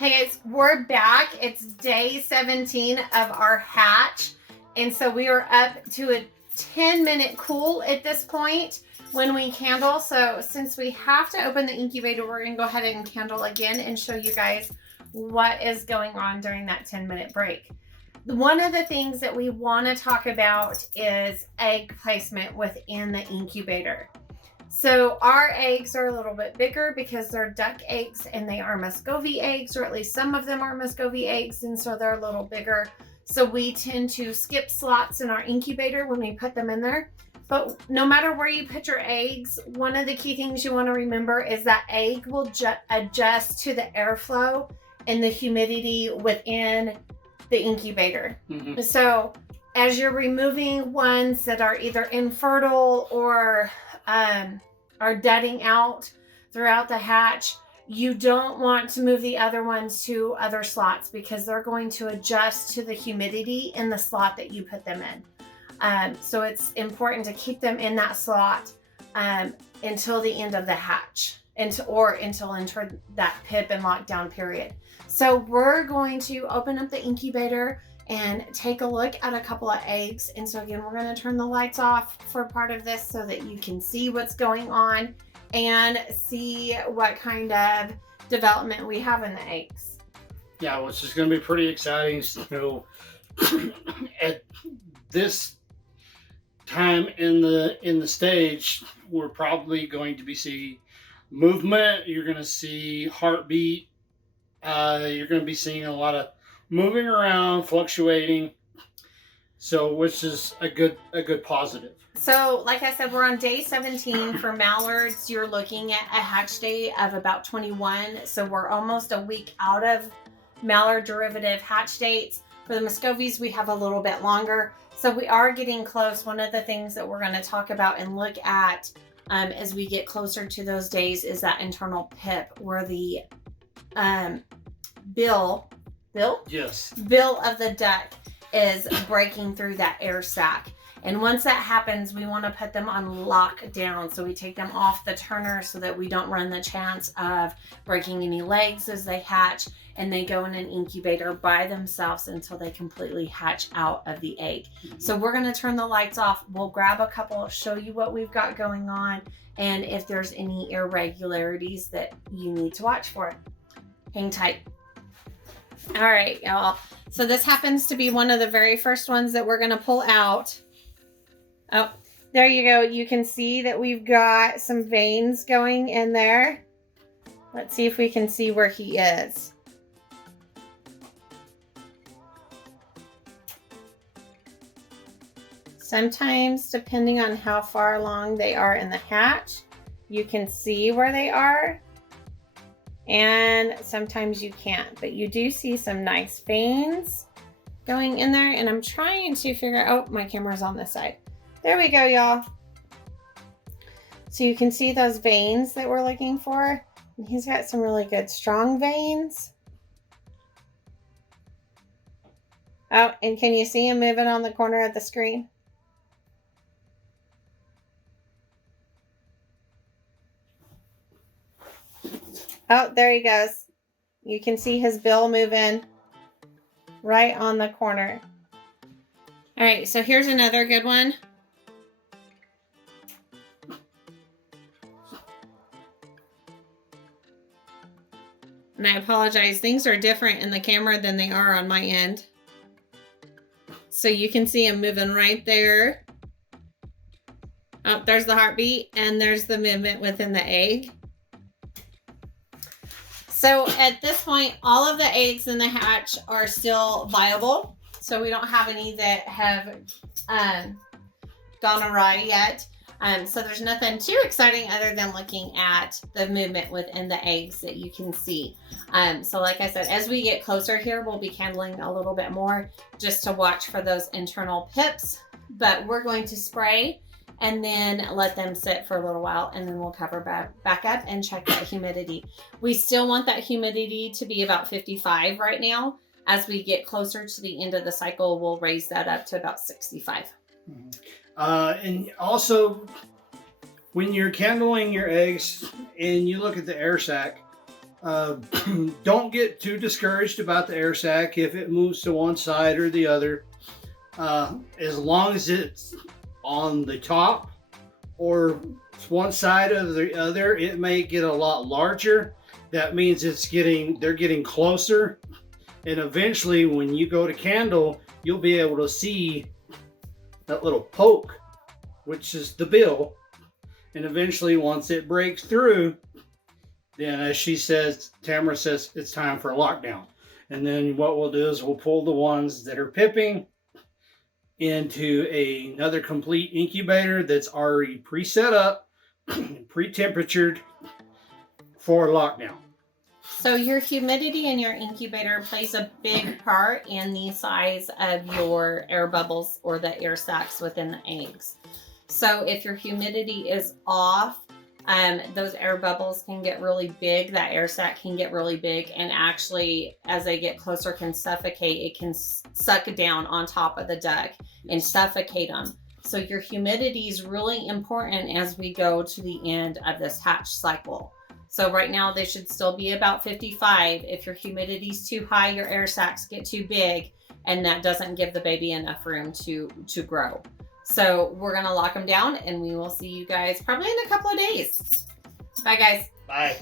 Hey guys, we're back. It's day 17 of our hatch. And so we are up to a 10-minute cool at this point when we candle. So since we have to open the incubator, we're gonna go ahead and candle again and show you guys what is going on during that 10-minute break. One of the things that we wanna talk about is egg placement within the incubator. So our eggs are a little bit bigger because they're duck eggs and they are Muscovy eggs, or at least some of them are Muscovy eggs, and so they're a little bigger. So we tend to skip slots in our incubator when we put them in there. But no matter where you put your eggs, one of the key things you want to remember is that egg will adjust to the airflow and the humidity within the incubator. Mm-hmm. So as you're removing ones that are either infertile or are dudding out throughout the hatch, you don't want to move the other ones to other slots because they're going to adjust to the humidity in the slot that you put them in. So it's important to keep them in that slot until the end of the hatch, until enter that pip and lockdown period. So we're going to open up the incubator and take a look at a couple of eggs. And so again, we're going to turn the lights off for part of this so that you can see what's going on and see what kind of development we have in the eggs. Yeah, which is going to be pretty exciting. You know, at this time in the stage, we're probably going to be seeing movement. You're going to see heartbeat. You're going to be seeing a lot of moving around, fluctuating, so which is a good positive. So like I said, we're on day 17. For mallards, you're looking at a hatch day of about 21, so we're almost a week out of mallard derivative hatch dates. For the Muscovies, we have a little bit longer, so we are getting close. One of the things that we're going to talk about and look at as we get closer to those days is that internal pip where the bill of the duck is breaking through that air sac. And once that happens, we want to put them on lockdown. So we take them off the turner so that we don't run the chance of breaking any legs as they hatch, and they go in an incubator by themselves until they completely hatch out of the egg. So we're going to turn the lights off. We'll grab a couple, show you what we've got going on, and if there's any irregularities that you need to watch for. Hang tight. All right, y'all. So this happens to be one of the very first ones that we're going to pull out. Oh, there you go. You can see that we've got some veins going in there. Let's see if we can see where he is. Sometimes, depending on how far along they are in the hatch, you can see where they are. And sometimes you can't, but you do see some nice veins going in there. And I'm trying to figure out, oh, my camera's on this side. There we go, y'all. So you can see those veins that we're looking for. And he's got some really good strong veins. Oh, and can you see him moving on the corner of the screen? Oh, there he goes. You can see his bill moving right on the corner. All right, so here's another good one. And I apologize, things are different in the camera than they are on my end. So you can see him moving right there. Oh, there's the heartbeat, and there's the movement within the egg. So at this point, all of the eggs in the hatch are still viable. So we don't have any that have gone awry yet. So there's nothing too exciting other than looking at the movement within the eggs that you can see. So like I said, as we get closer here, we'll be candling a little bit more just to watch for those internal pips. But we're going to spray and then let them sit for a little while, and then we'll cover back up and check that humidity. We still want that humidity to be about 55 right now. As we get closer to the end of the cycle, we'll raise that up to about 65. And also, when you're candling your eggs and you look at the air sac, Don't get too discouraged about the air sac if it moves to one side or the other. As long as it's on the top or one side or the other, it may get a lot larger. That means they're getting closer, and eventually when you go to candle, you'll be able to see that little poke, which is the bill. And eventually once it breaks through, then as Tamara says, it's time for lockdown. And then what we'll do is we'll pull the ones that are pipping into another complete incubator that's already pre-set up, pre-temperatured for lockdown. So your humidity in your incubator plays a big part in the size of your air bubbles or the air sacs within the eggs. So if your humidity is off, those air bubbles can get really big. That air sac can get really big, and actually, as they get closer, can suffocate. It can suck down on top of the duck and suffocate them. So your humidity is really important as we go to the end of this hatch cycle. So right now they should still be about 55. If your humidity is too high, your air sacs get too big, and that doesn't give the baby enough room to grow. So we're going to lock them down, and we will see you guys probably in a couple of days. Bye, guys. Bye.